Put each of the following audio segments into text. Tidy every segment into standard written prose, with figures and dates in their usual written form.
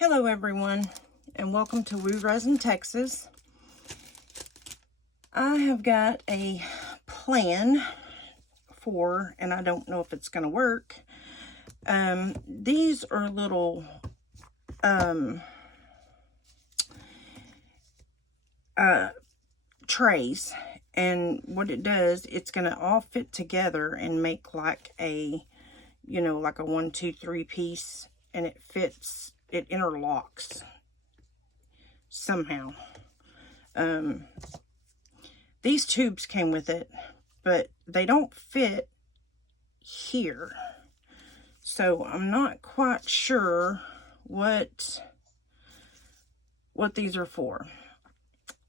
Hello everyone, and welcome to Woo Resin, Texas. I have got a plan for, and I don't know if it's going to work. These are little trays, and what it does, it's going to all fit together and make like a, like a 1, 2, 3 piece, and it fits. It interlocks somehow. These tubes came with it, but they don't fit here. So I'm not quite sure what these are for.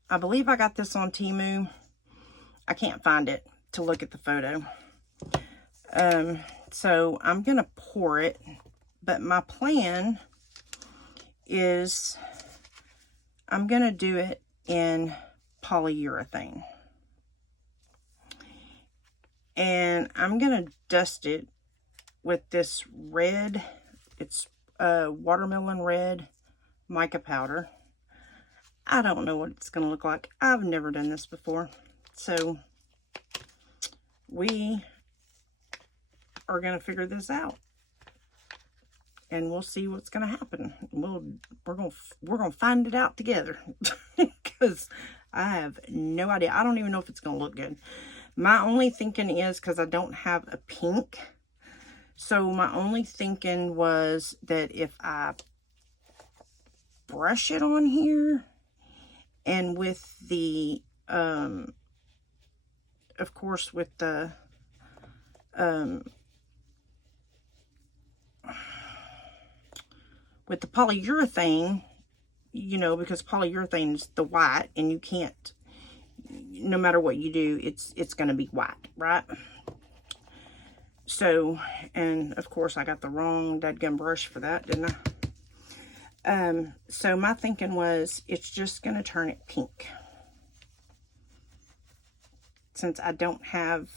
I believe I got this on Temu. I can't find it to look at the photo. So I'm going to pour it, but my plan is I'm going to do it in polyurethane. And I'm going to dust it with this red, it's watermelon red mica powder. I don't know what it's going to look like. I've never done this before. So we are going to figure this out. And we'll see what's going to happen. We're going to find it out together. Because I have no idea. I don't even know if it's going to look good. My only thinking is, because I don't have a pink, so my only thinking was that if I brush it on here, and with the, of course, with the, polyurethane, because polyurethane is the white, and you can't, no matter what you do, it's going to be white, right? So, and of course I got the wrong dadgum brush for that, didn't I? So my thinking was it's just going to turn it pink. Since I don't have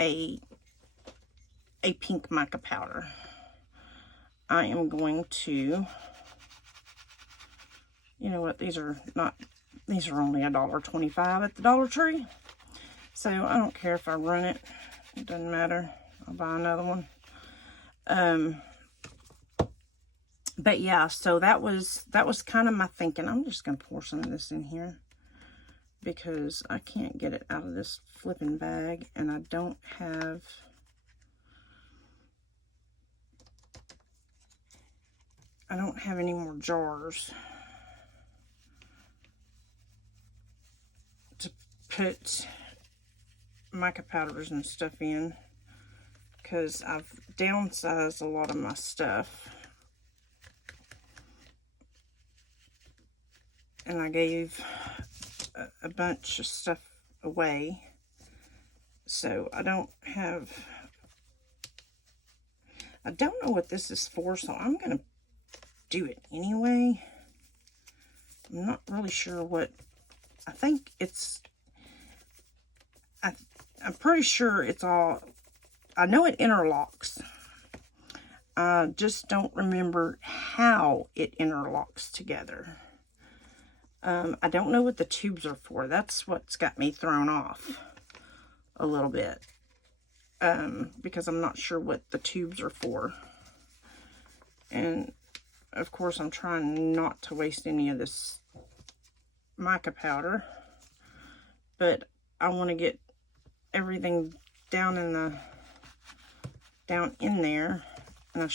a pink mica powder, I am going to, you know what, these are only $1.25 at the Dollar Tree. So I don't care if I run it. It doesn't matter. I'll buy another one. But yeah, so that was kind of my thinking. I'm just going to pour some of this in here because I can't get it out of this flipping bag, and I don't have any more jars to put mica powders and stuff in, because I've downsized a lot of my stuff, and I gave a bunch of stuff away, so I don't know what this is for, so I'm gonna do it anyway. I'm not really sure what. I think it's, I'm pretty sure it's all, I know it interlocks. I just don't remember how it interlocks together. I don't know what the tubes are for. That's what's got me thrown off a little bit. Because I'm not sure what the tubes are for. And of course I'm trying not to waste any of this mica powder, but I want to get everything down in there, and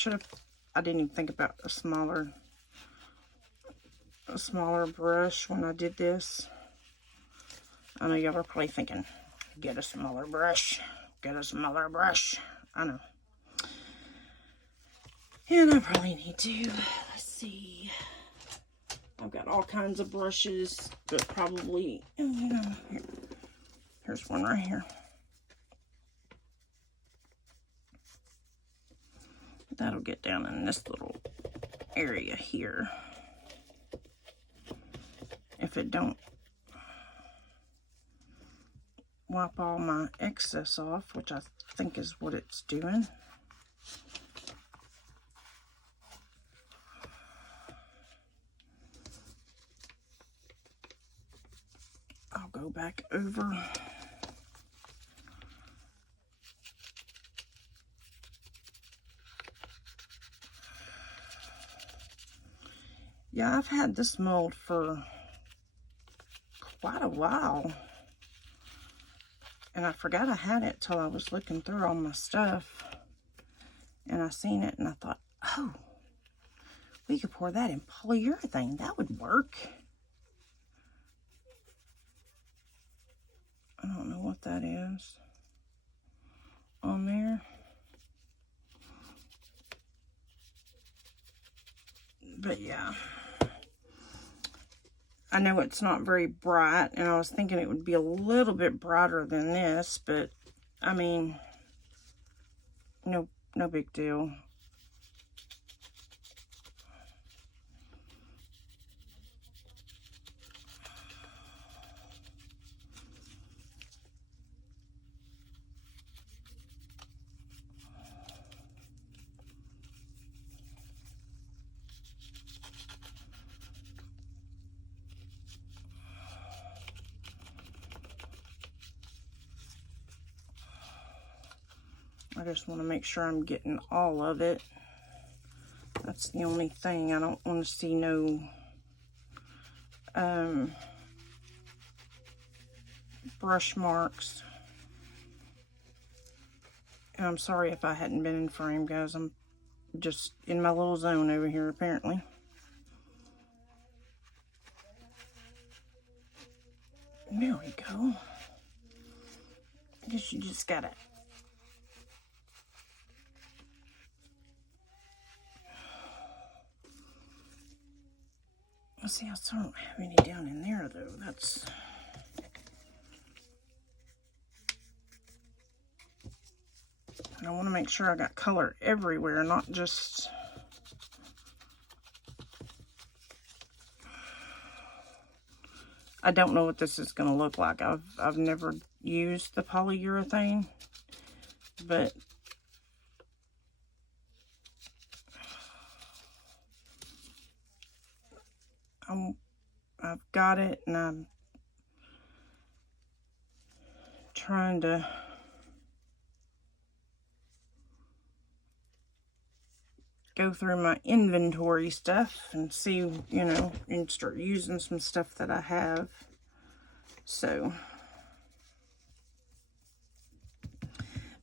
I didn't even think about a smaller brush when I did this. I know y'all are probably thinking, get a smaller brush, I know, and I probably need to, let's see, I've got all kinds of brushes, but probably, here's one right here. That'll get down in this little area here. If it don't wipe all my excess off, which I think is what it's doing. back over. Yeah, I've had this mold for quite a while. And I forgot I had it till I was looking through all my stuff. And I seen it and I thought, oh, we could pour that in polyurethane. That would work. I don't know what that is on there. But yeah. I know it's not very bright, and I was thinking it would be a little bit brighter than this, but I mean, no big deal. I just want to make sure I'm getting all of it. That's the only thing. I don't want to see no brush marks. And I'm sorry if I hadn't been in frame, guys. I'm just in my little zone over here, apparently. There we go. I guess you just gotta... Let's see, I still don't have any down in there, though. That's... I want to make sure I got color everywhere, not just... I don't know what this is going to look like. I've never used the polyurethane, but I've got it, and I'm trying to go through my inventory stuff and see, you know, and start using some stuff that I have. So,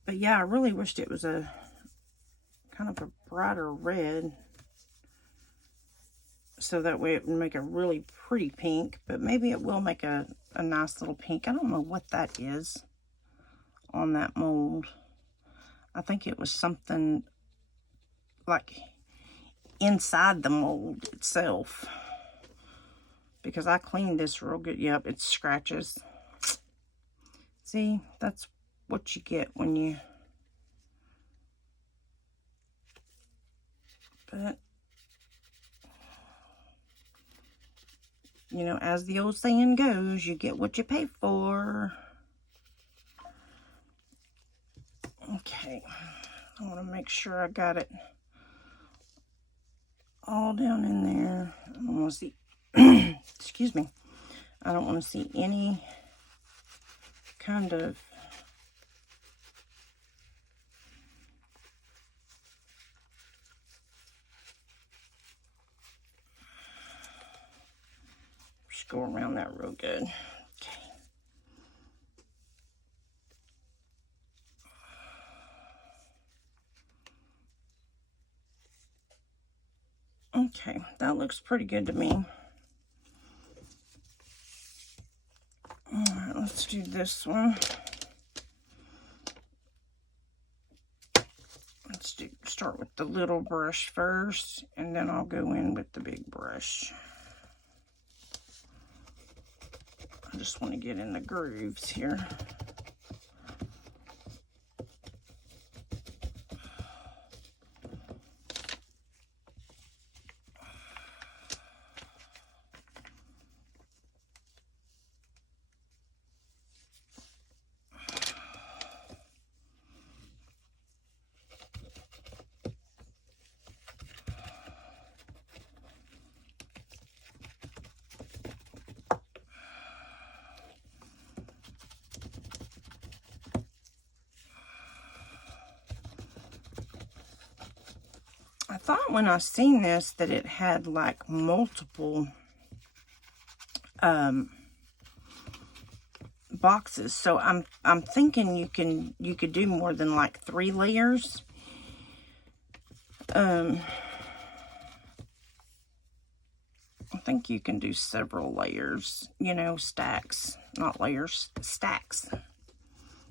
but yeah, I really wished it was a kind of a brighter red, so that way it would make a really pretty pink. But maybe it will make a nice little pink. I don't know what that is on that mold. I think it was something like inside the mold itself, because I cleaned this real good. Yep, it's scratches. See, that's what you get when you... But, you know, as the old saying goes, you get what you pay for. Okay, I want to make sure I got it all down in there. I don't want to see, excuse me, I don't want to see any kind of just go around that real good. Okay, that looks pretty good to me. All right, let's do this one. Start with the little brush first, and then I'll go in with the big brush. I just want to get in the grooves here. thought when I seen this that it had like multiple boxes, so I'm thinking you could do more than like 3 layers. I think you can do several layers, you know, stacks, not layers, stacks.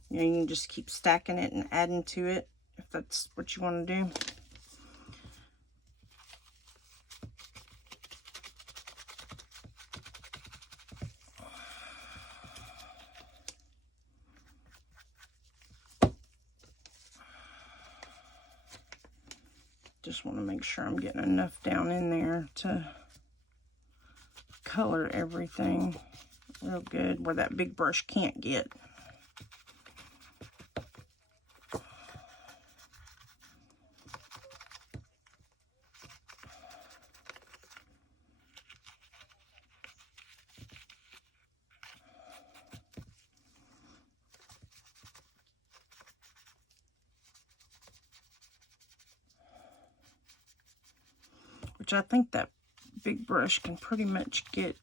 You know, you can just keep stacking it and adding to it if that's what you want to do. Just want to make sure I'm getting enough down in there to color everything real good where that big brush can't get. Which I think that big brush can pretty much get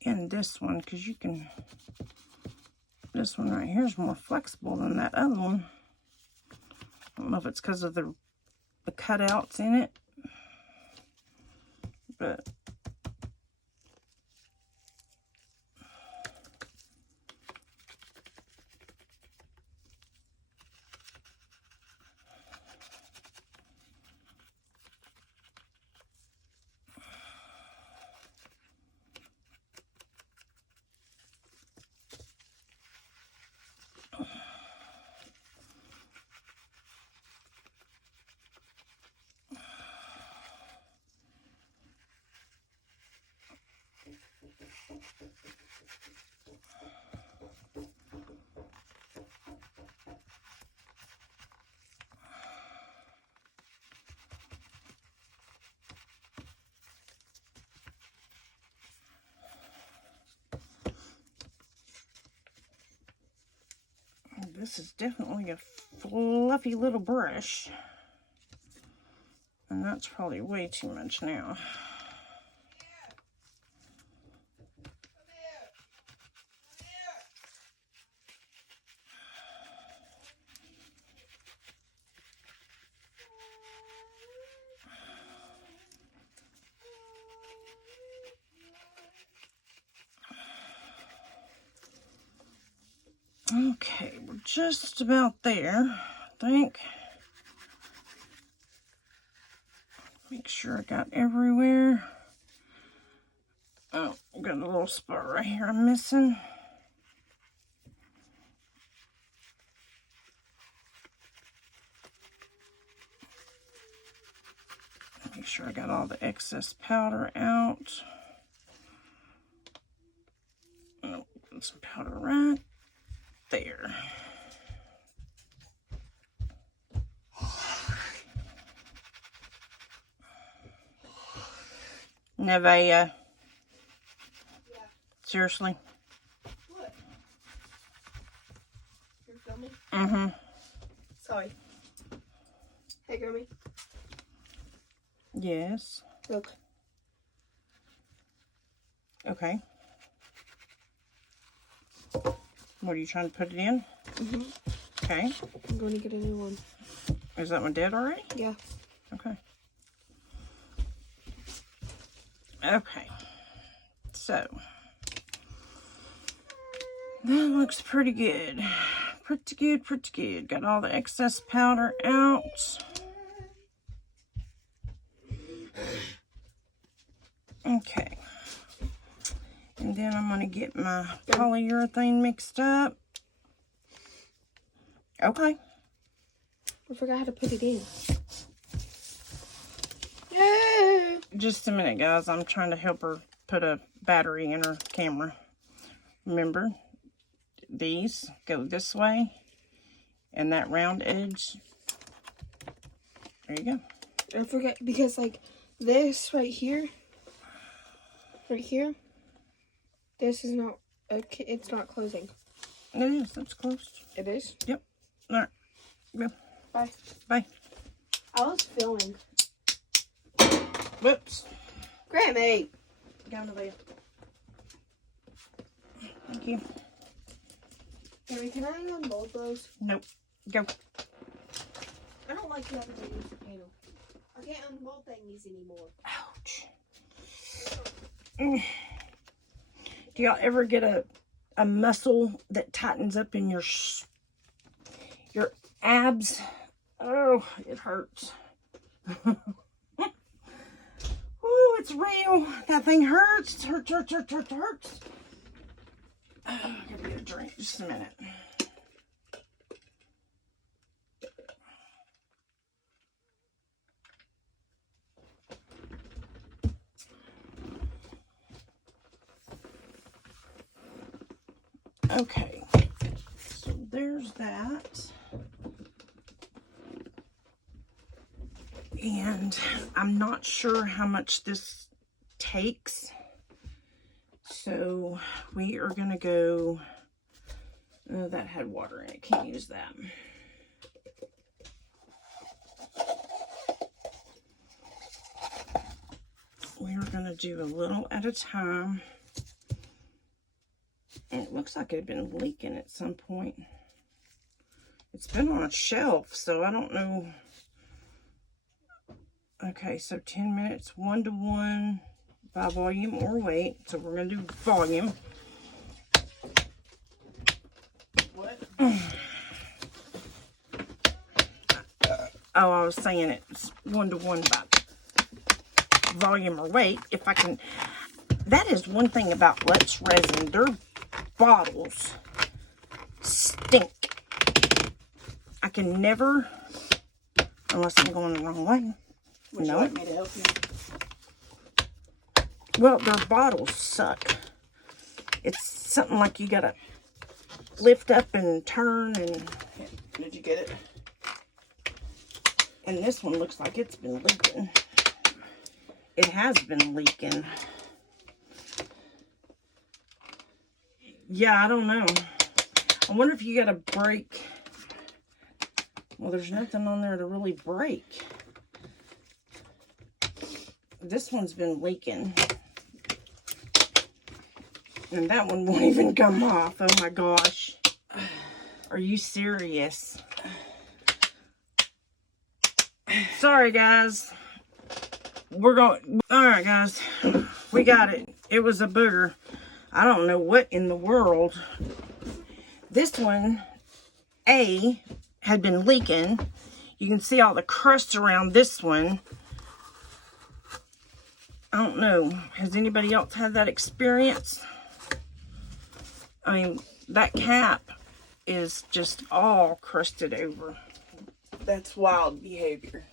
in this one, because you can, this one right here is more flexible than that other one. I don't know if it's because of the cutouts in it, but this is definitely a fluffy little brush. And that's probably way too much now. Okay, we're just about there, I think. Make sure I got everywhere. Oh, got a little spot right here I'm missing. Make sure I got all the excess powder out. Oh, put some powder right there. Nevaeh. Yeah. Seriously? What? You're filming? Mm-hmm. Sorry. Hey, Grammy. Yes. Look. Okay. What are you trying to put it in? Mm-hmm. Okay. I'm going to get a new one. Is that one dead already? Yeah. Okay. Okay. So, that looks pretty good. Pretty good, pretty good. Got all the excess powder out. Okay. And then I'm going to get my polyurethane mixed up. Okay. I forgot how to put it in. Yeah. Just a minute, guys. I'm trying to help her put a battery in her camera. Remember, these go this way, and that round edge, there you go. I forgot because like this right here, this is not, it's not closing. It is. It's closed. It is? Yep. All right. Go. Bye. Bye. I was filming. Whoops. Grammy. Down the way. Thank you. Grammy, can I unbolt those? Nope. Go. I don't like having to use the panel. I can't unbolt things anymore. Ouch. Do y'all ever get a muscle that tightens up in your abs? Oh, it hurts. Oh, it's real. That thing hurts. Hurts. Oh, I gotta get a drink. Just a minute. Okay, so there's that. And I'm not sure how much this takes. So we are going to go, oh, that had water in it. Can't use that. We are going to do a little at a time. And it looks like it had been leaking at some point. It's been on a shelf, so I don't know. Okay, so 10 minutes, 1-to-1 by volume or weight. So we're going to do volume. What? Oh, I was saying it's 1-to-1 by volume or weight. If I can, that is one thing about Let's Resin. Their bottles stink. I can never, unless I'm going the wrong way. Would you like me to help you? Well, their bottles suck. It's something like you gotta lift up and turn and... Did you get it? And this one looks like it's been leaking. It has been leaking. Yeah, I don't know. I wonder if you gotta break... Well, there's nothing on there to really break. This one's been leaking. And that one won't even come off. Oh my gosh. Are you serious? Sorry, guys. We're going... Alright, guys. We got it. It was a booger. I don't know what in the world. This one, had been leaking. You can see all the crust around this one. I don't know. Has anybody else had that experience? I mean, that cap is just all crusted over. That's wild behavior.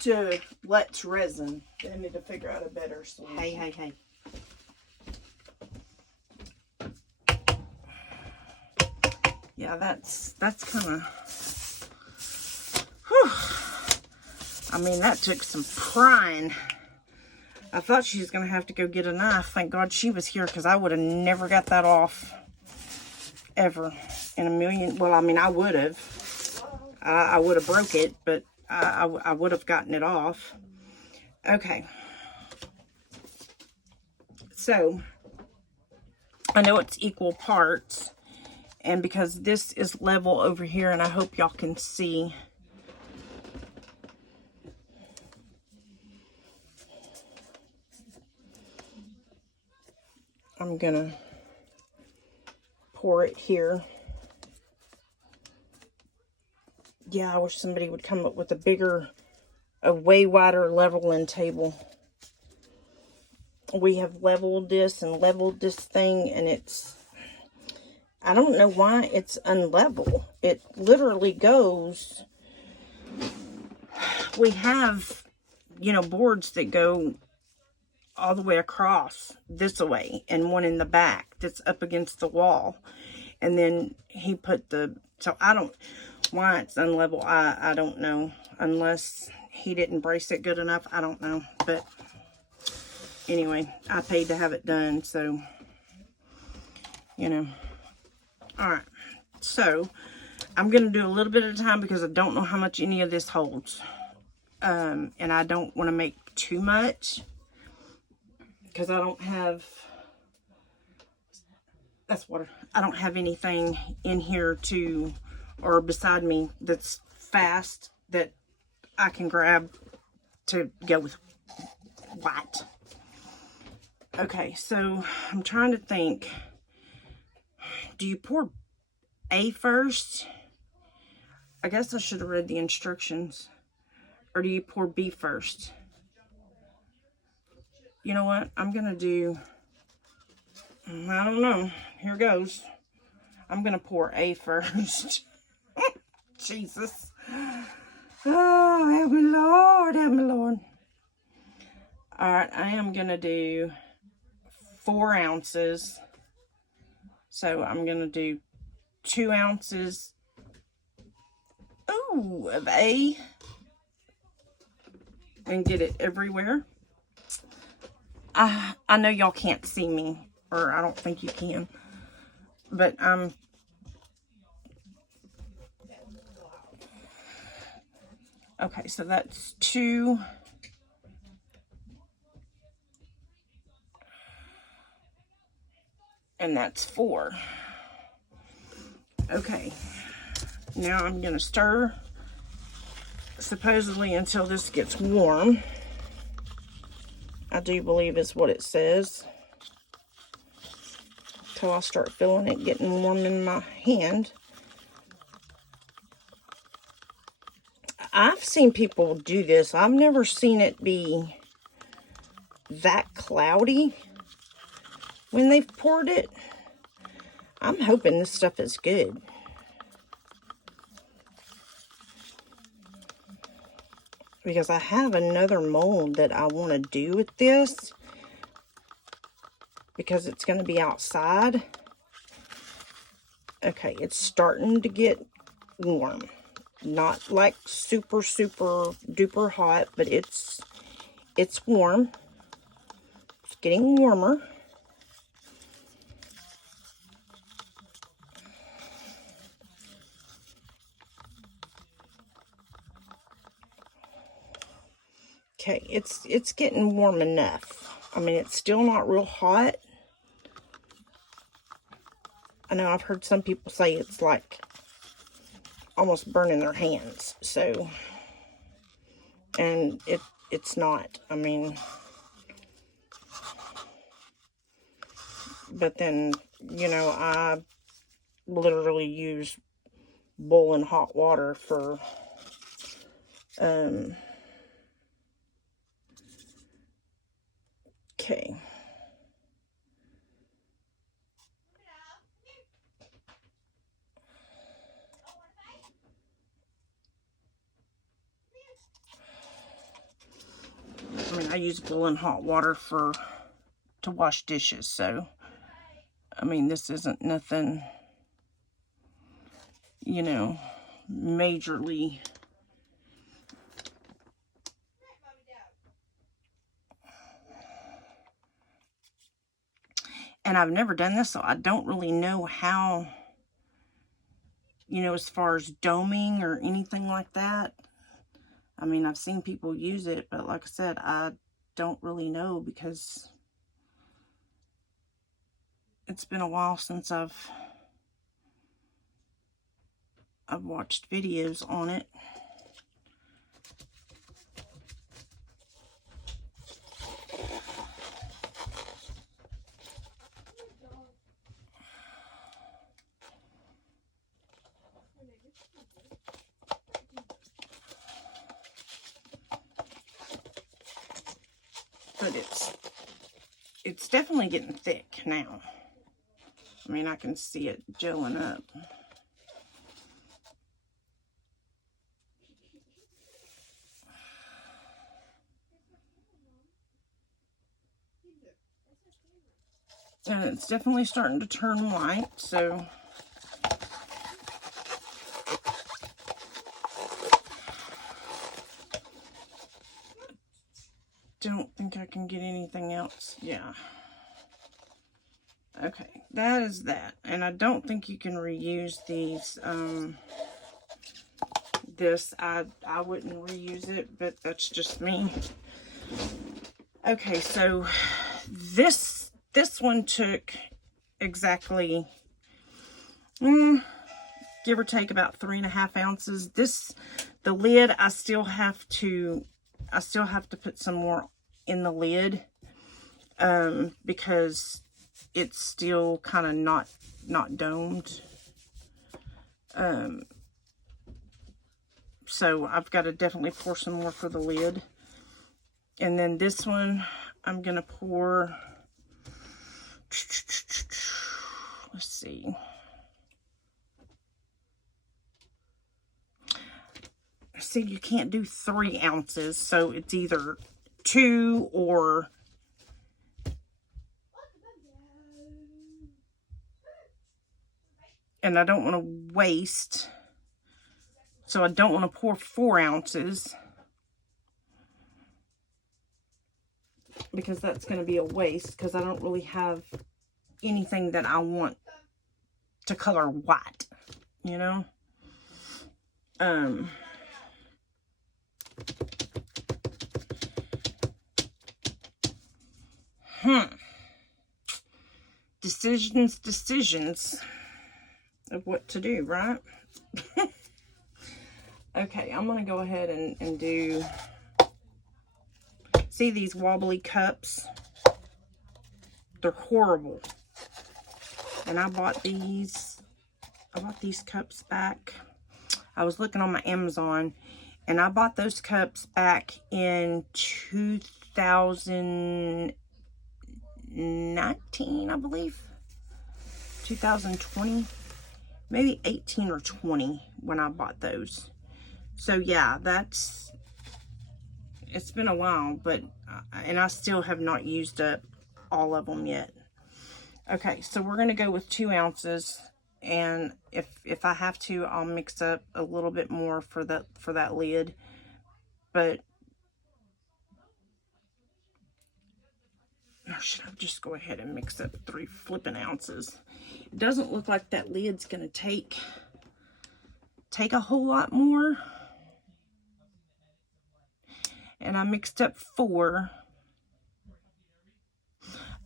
To Let's Resin. They need to figure out a better solution. Hey. Yeah, that's kind of... I mean, that took some prying. I thought she was going to have to go get a knife. Thank God she was here, because I would have never got that off. Ever. In a million... Well, I mean, I would have. I would have broke it, but I would have gotten it off. Okay. So, I know it's equal parts. And because this is level over here, and I hope y'all can see... I'm gonna pour it here. Yeah, I wish somebody would come up with a way wider leveling table. We have leveled this and leveled this thing, and I don't know why it's unlevel. It literally goes, we have, boards that go all the way across this way, and one in the back that's up against the wall. And then he put so I don't, why it's unlevel, I don't know. Unless he didn't brace it good enough, I don't know. But anyway, I paid to have it done, so, Alright, so I'm going to do a little bit at a time because I don't know how much any of this holds. And I don't want to make too much because I don't have, that's water. I don't have anything in here to, or beside me that's fast that I can grab to go with white. Okay, so I'm trying to think. Do you pour A first? I guess I should have read the instructions. Or do you pour B first? You know what? I'm going to do, I don't know. Here goes. I'm going to pour A first. Jesus. Oh, help me, Lord. Help me, Lord. All right, I am going to do 4 ounces. So I'm going to do 2 ounces, of A. And get it everywhere. I know y'all can't see me, or I don't think you can, but okay, so that's 2. And that's 4. Okay, now I'm gonna stir supposedly until this gets warm. I do believe is what it says. Till I start feeling it getting warm in my hand. I've seen people do this. I've never seen it be that cloudy when they've poured it. I'm hoping this stuff is good. Because I have another mold that I want to do with this. Because it's going to be outside. Okay, it's starting to get warm. Not like super, super duper hot, but it's warm. It's getting warmer. Okay, it's getting warm enough. I mean, it's still not real hot. I know I've heard some people say it's like almost burning their hands. So, and it's not. I mean, but then, you know, I literally use boiling hot water for okay. I mean, I use boiling hot water to wash dishes, so I mean, this isn't nothing, you know, majorly. And I've never done this, so I don't really know how, you know, as far as doming or anything like that. I mean, I've seen people use it, but like I said, I don't really know because it's been a while since I've watched videos on it. But it's definitely getting thick now. I mean, I can see it gelling up. And it's definitely starting to turn white, so don't think I can get anything else. Yeah. Okay, that is that. And I don't think you can reuse these. This, I wouldn't reuse it, but that's just me. Okay, so this one took exactly, give or take, about 3.5 ounces. The lid, I still have to put some more in the lid, because it's still kind of not domed. So I've got to definitely pour some more for the lid. And then this one, I'm going to pour, let's see. See, you can't do 3 ounces, so it's either 2 or... And I don't want to waste, so I don't want to pour 4 ounces. Because that's going to be a waste, because I don't really have anything that I want to color white, you know? Decisions of what to do, right? Okay, I'm going to go ahead and do... See these wobbly cups? They're horrible. And I bought these cups back. I was looking on my Amazon, and I bought those cups back in 2019, I believe. 2020. Maybe 18 or 20 when I bought those. So yeah, it's been a while, but, and I still have not used up all of them yet. Okay, so we're going to go with 2 ounces, and if I have to, I'll mix up a little bit more for that lid, but, or should I just go ahead and mix up 3 flipping ounces? It doesn't look like that lid's going to take a whole lot more. And I mixed up 4.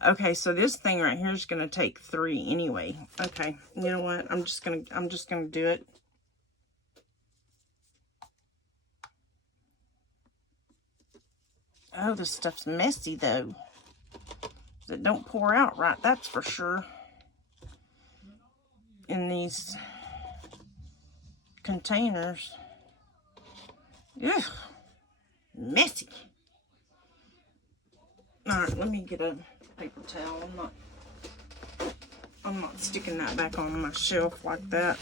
Okay, so this thing right here is going to take 3 anyway. Okay, you know what? I'm just going to do it. Oh, this stuff's messy though. It don't pour out right, that's for sure. In these containers. Ugh. Messy. Alright, let me get a paper towel. I'm not sticking that back on my shelf like that.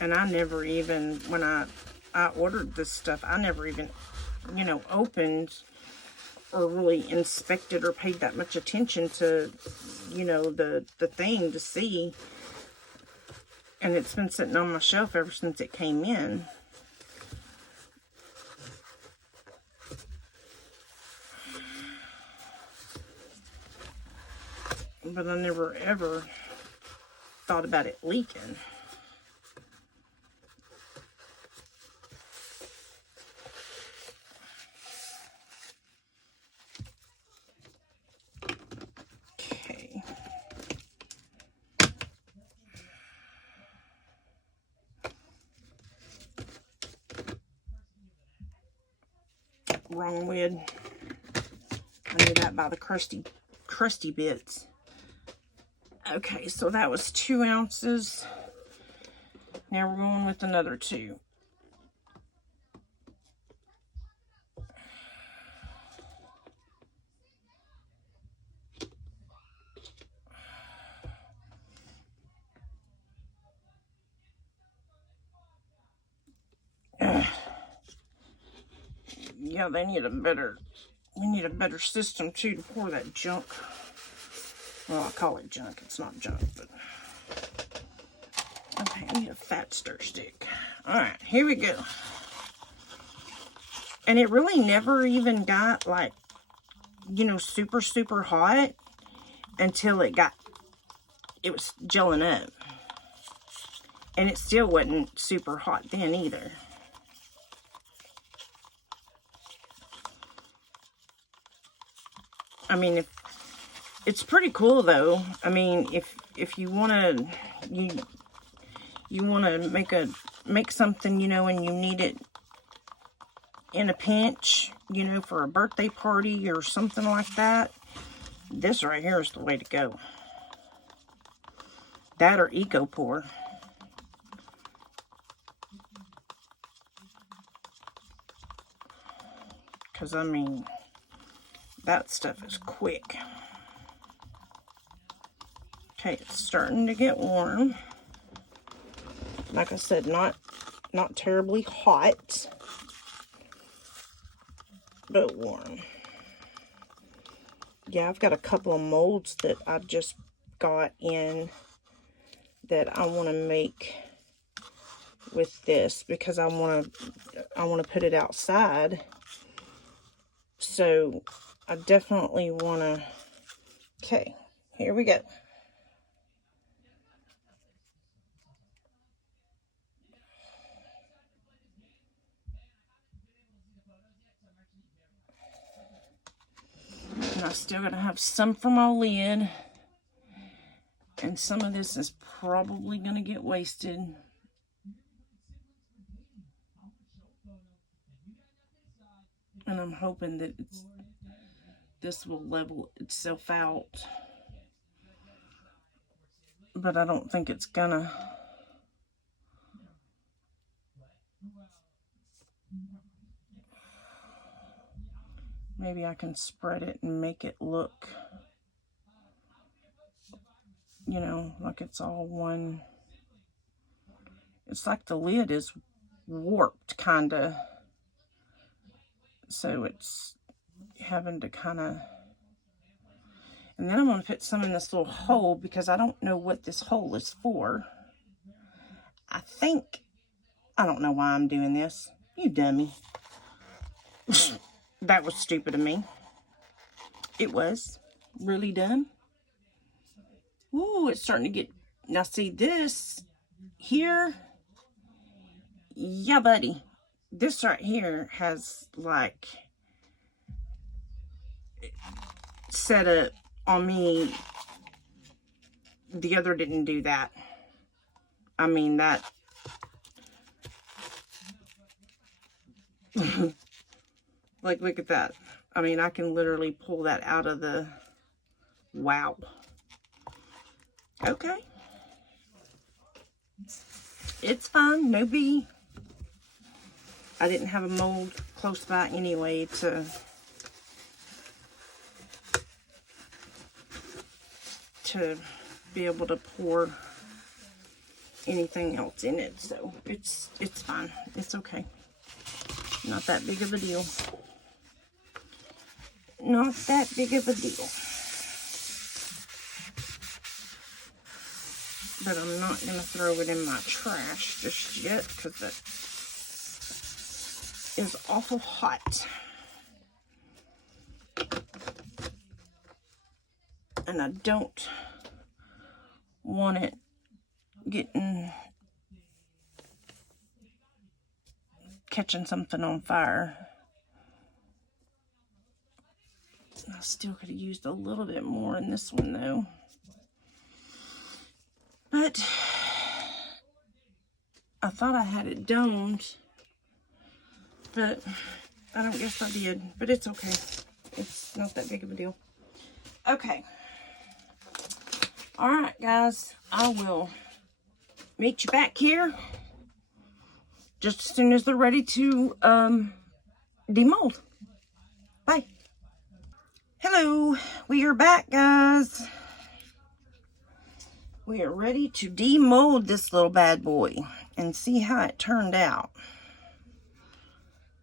And I never even, when I ordered this stuff, I never even, you know, opened or really inspected or paid that much attention to, you know, the thing to see. And it's been sitting on my shelf ever since it came in. But I never ever thought about it leaking. Wrong lid. I knew that by the crusty bits. Okay, so that was 2 ounces. Now we're going with another 2. Yeah, we need a better system too to pour that junk. Well, I call it junk. It's not junk, but Okay, I need a fat stir stick. Alright, here we go. And it really never even got, like, you know, super, super hot until it was gelling up. And it still wasn't super hot then either. I mean, it's pretty cool though. I mean, if you want to, you want to make something, you know, and you need it in a pinch, you know, for a birthday party or something like that, this right here is the way to go. That or EcoPour. Because, I mean, that stuff is quick. Okay, it's starting to get warm. Like I said, not terribly hot, but warm. Yeah, I've got a couple of molds that I just got in that I want to make with this because I want to put it outside. So I definitely want to. Okay, here we go. And I'm still going to have some for my lid. And some of this is probably going to get wasted. And I'm hoping that this will level itself out. But I don't think it's gonna. Maybe I can spread it and make it look, you know, like it's all one. It's like the lid is warped, kind of. So it's having to kind of. And then I'm going to put some in this little hole because I don't know what this hole is for. I don't know why I'm doing this. You dummy. That was stupid of me. It was really dumb. Ooh, it's starting to get, now see this here. Yeah, buddy. This right here has like set up on me. The other didn't do that. I mean, that. Like, look at that. I mean, I can literally pull that out of the, wow. Okay. It's fine, no biggie. I didn't have a mold close by anyway to be able to pour anything else in it, so it's fine. It's okay. Not that big of a deal. Not that big of a deal. But I'm not going to throw it in my trash just yet because it is awful hot. And I don't want it catching something on fire. I still could have used a little bit more in this one though. But I thought I had it domed, but I don't guess I did. But it's okay. It's not that big of a deal. Okay. All right, guys. I will meet you back here just as soon as they're ready to demold. Bye. Hello. We are back, guys. We are ready to demold this little bad boy and see how it turned out.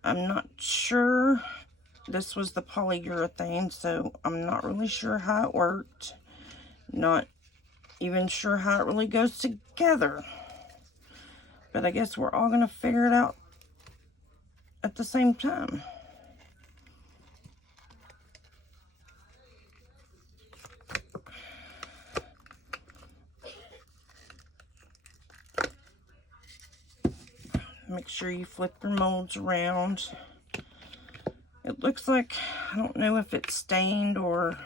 I'm not sure. This was the polyurethane, so I'm not really sure how it worked. Not even sure how it really goes together. But I guess we're all going to figure it out at the same time. Make sure you flip your molds around. It looks like, I don't know if it's stained or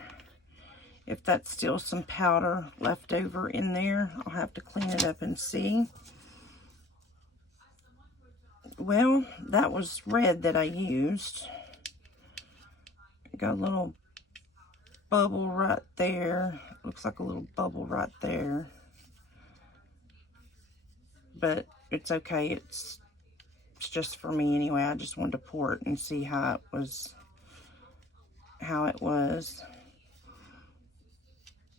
if that's still some powder left over in there. I'll have to clean it up and see. Well, that was red that I used. Got a little bubble right there. Looks like a little bubble right there. But it's okay. It's just for me anyway. I just wanted to pour it and see how it was.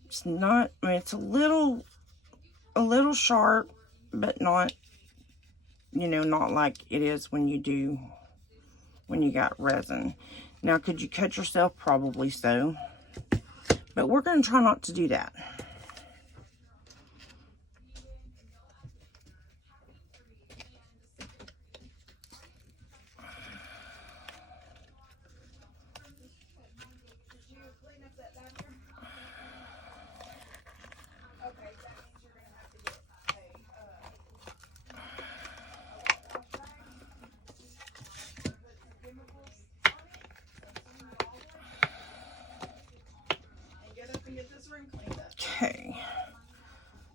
It's not, I mean, it's a little sharp, but not, you know, not like it is when you got resin. Now, could you cut yourself? Probably so. But we're going to try not to do that. Okay,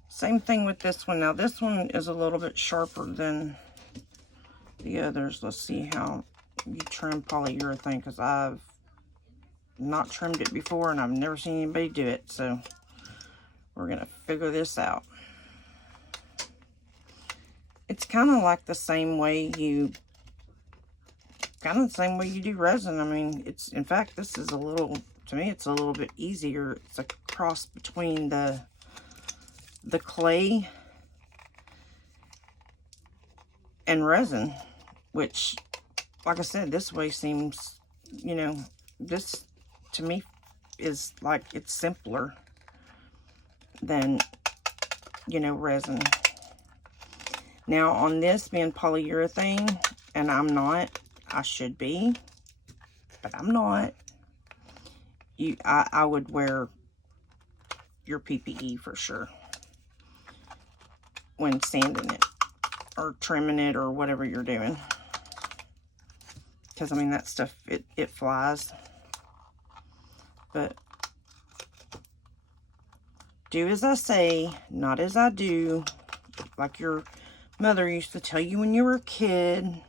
same thing with this one. Now this one is a little bit sharper than the others. Let's see how you trim polyurethane, because I've not trimmed it before and I've never seen anybody do it, so we're gonna figure this out. It's kind of like the same way you do resin. I mean, it's, in fact, this is a little, to me, it's a little bit easier. It's a cross between the clay and resin, which, like I said, this way seems, you know, this to me is like, it's simpler than, you know, resin. Now on this being polyurethane, and I'm not, I should be, but I'm not. I would wear your PPE for sure when sanding it or trimming it or whatever you're doing, because I mean that stuff, it flies. But do as I say, not as I do, like your mother used to tell you when you were a kid.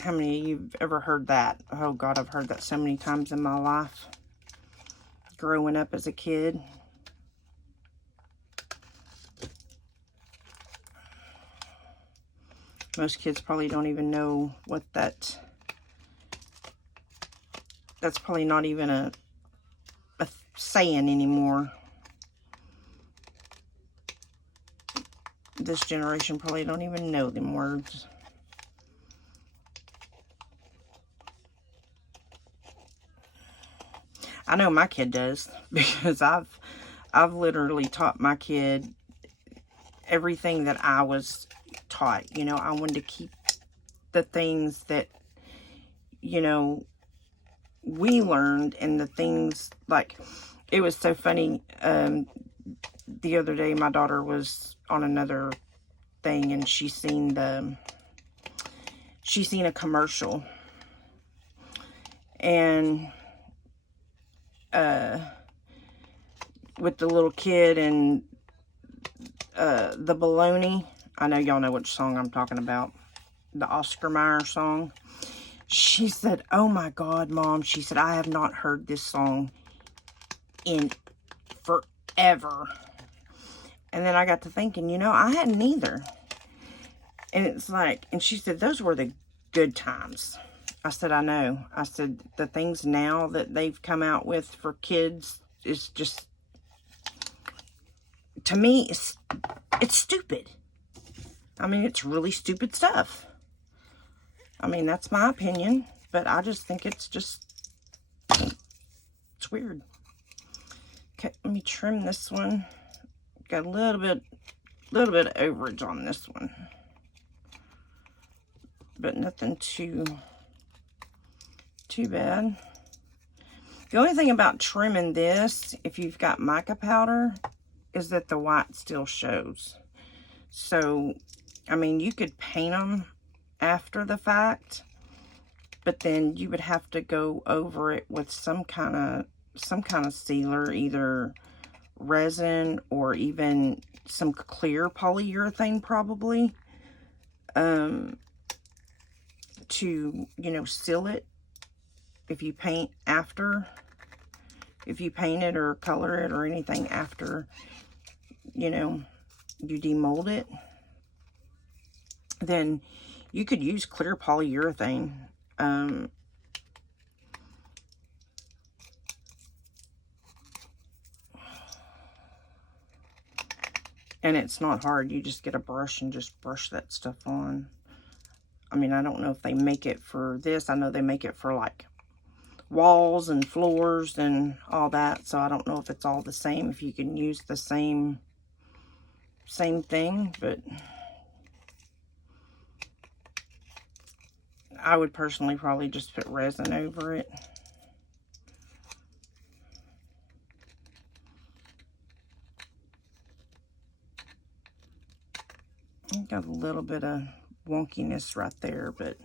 How many of you have ever heard that? Oh God, I've heard that so many times in my life, growing up as a kid. Most kids probably don't even know what that's probably not even a saying anymore. This generation probably don't even know them words. I know my kid does, because I've literally taught my kid everything that I was taught. You know, I wanted to keep the things that, you know, we learned, and the things, like, it was so funny. The other day, my daughter was on another thing, and she seen a commercial, and with the little kid and the baloney. I know y'all know which song I'm talking about, the Oscar Mayer song. She said, "Oh my God, Mom," she said, "I have not heard this song in forever." And then I got to thinking, you know, I hadn't either. And it's like, and she said, "Those were the good times." I said, "I know." I said, "The things now that they've come out with for kids is just, to me, it's stupid. I mean, it's really stupid stuff." I mean, that's my opinion, but I just think it's weird. Okay, let me trim this one. Got a little bit little bit of overage on this one, but nothing too bad. The only thing about trimming this, if you've got mica powder, is that the white still shows. So, I mean, you could paint them after the fact, but then you would have to go over it with some kind of sealer, either resin or even some clear polyurethane probably, to, you know, seal it if you paint after. If you paint it or color it or anything after, you know, you demold it, then you could use clear polyurethane. And it's not hard. You just get a brush and just brush that stuff on. I mean, I don't know if they make it for this. I know they make it for like walls and floors and all that, so I don't know if it's all the same, if you can use the same thing, but I would personally probably just put resin over it. Got a little bit of wonkiness right there, but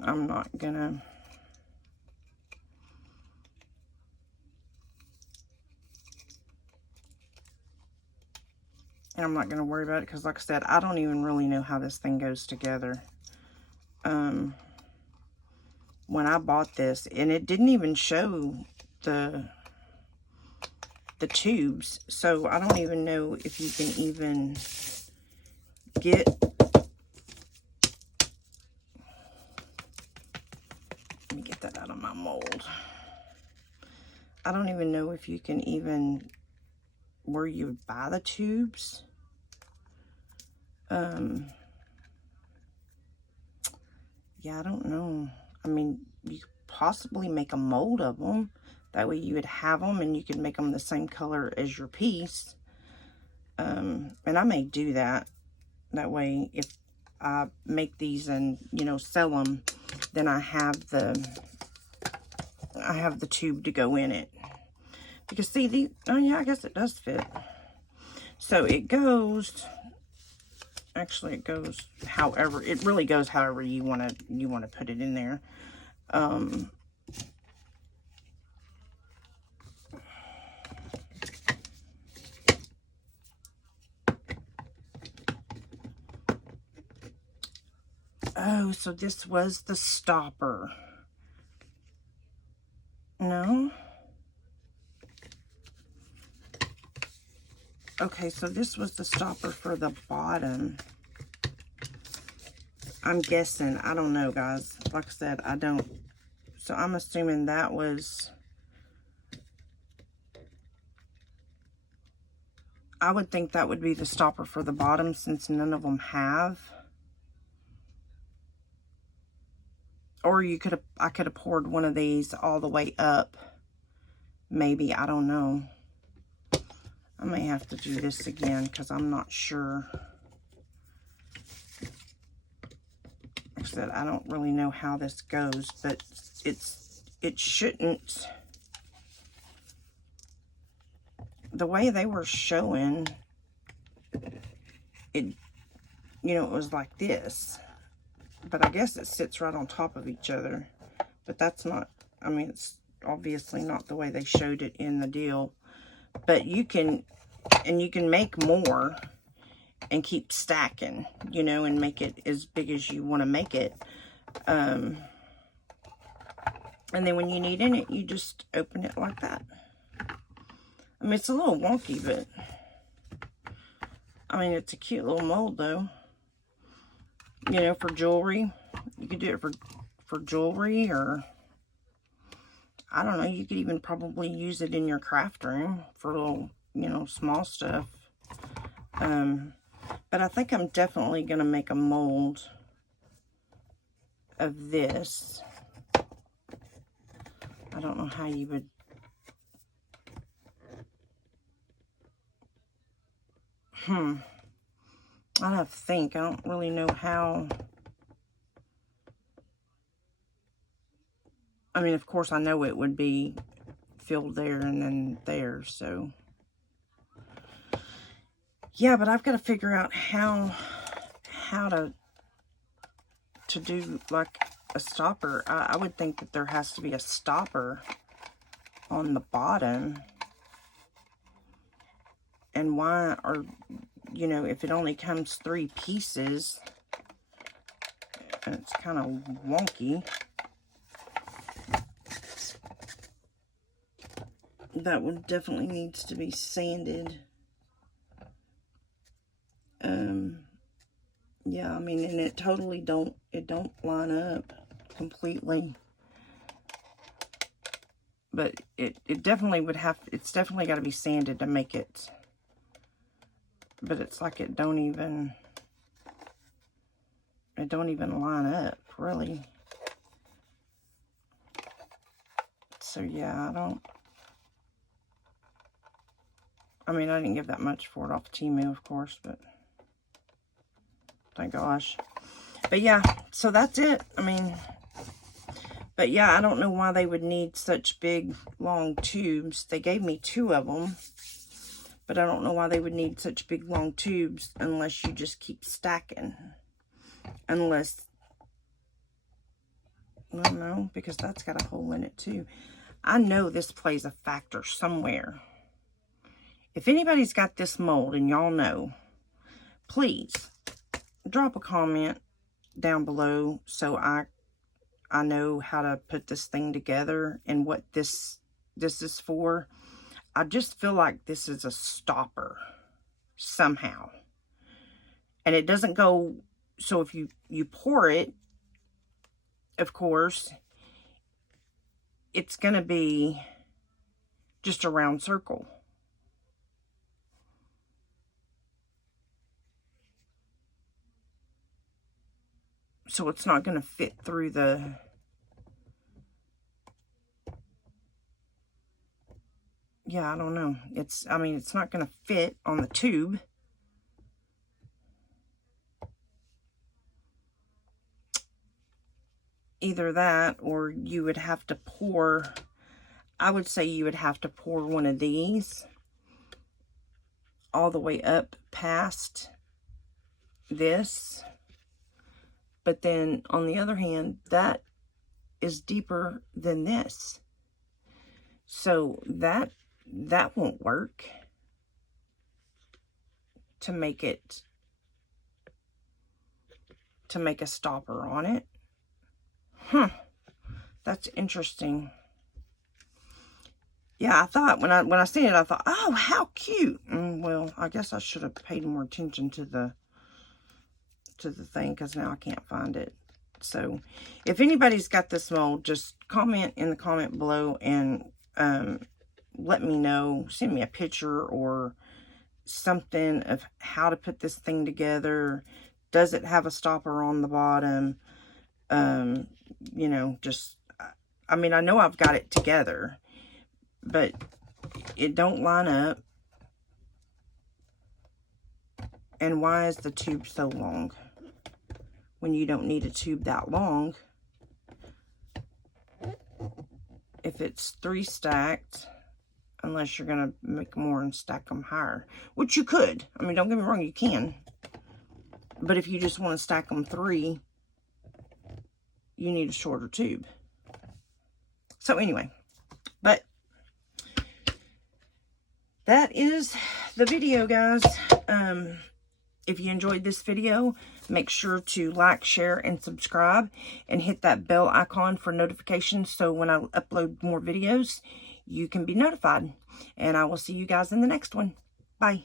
I'm not gonna worry about it, because like I said, I don't even really know how this thing goes together. When I bought this, and it didn't even show the tubes, so I don't even know if you can even get, let me get that out of my mold. I don't even know if you can even, where you would buy the tubes. Yeah, I don't know. I mean, you could possibly make a mold of them. That way you would have them and you could make them the same color as your piece. And I may do that. That way, if I make these and, you know, sell them, then I have the tube to go in it. Because see, these, oh yeah, I guess it does fit. So it goes, actually it goes however, it really goes however you want to put it in there. Oh, so this was the stopper. No? Okay, so this was the stopper for the bottom. I'm guessing. I don't know, guys. Like I said, I don't. So I'm assuming that was... I would think that would be the stopper for the bottom, since none of them have. Or I could have poured one of these all the way up. Maybe, I don't know. I may have to do this again because I'm not sure. Like I said, I don't really know how this goes, but it shouldn't. The way they were showing it, you know, it was like this. But I guess it sits right on top of each other. But that's not, I mean, it's obviously not the way they showed it in the deal. But you can make more and keep stacking, you know, and make it as big as you want to make it. And then when you need in it, you just open it like that. I mean, it's a little wonky, but I mean, it's a cute little mold though. You know, for jewelry. You could do it for jewelry, or I don't know, you could even probably use it in your craft room for little, you know, small stuff. But I think I'm definitely going to make a mold of this. I don't know how you would... I'd have to think. I don't really know how. I mean, of course, I know it would be filled there and then there, so. Yeah, but I've got to figure out how to do, like, a stopper. I would think that there has to be a stopper on the bottom. And why, or, you know, if it only comes 3 pieces, and it's kind of wonky, that one definitely needs to be sanded. Yeah, I mean, and it totally don't line up completely. But it definitely would have, it's definitely got to be sanded to make it. But it's like it don't even line up, really. So yeah, I mean, I didn't give that much for it off Temu, of course, but thank gosh. But yeah, so that's it. I mean, but yeah, I don't know why they would need such big, long tubes. They gave me 2 of them, but I don't know why they would need such big, long tubes unless you just keep stacking. Unless, I don't know, because that's got a hole in it too. I know this plays a factor somewhere. If anybody's got this mold and y'all know, please drop a comment down below so I know how to put this thing together and what this is for. I just feel like this is a stopper somehow. And it doesn't go, so if you pour it, of course, it's going to be just a round circle. So it's not going to fit through the... Yeah, I don't know. I mean, it's not going to fit on the tube. Either that, or you would have to pour... I would say you would have to pour one of these all the way up past this. But then, on the other hand, that is deeper than this. So that won't work to make a stopper on it. That's interesting. Yeah, I thought when I seen it, I thought, oh, how cute. Well, I guess I should have paid more attention to the thing, because now I can't find it. So if anybody's got this mold, just comment in the comment below and let me know. Send me a picture or something of how to put this thing together. Does it have a stopper on the bottom? You know, just, I mean, I know I've got it together, but it don't line up. And why is the tube so long when you don't need a tube that long? If it's 3 stacked, unless you're going to make more and stack them higher, which you could. I mean, don't get me wrong, you can. But if you just want to stack them 3, you need a shorter tube. So anyway, but that is the video, guys. If you enjoyed this video, make sure to like, share, and subscribe, and hit that bell icon for notifications so when I upload more videos, you can be notified. And I will see you guys in the next one. Bye.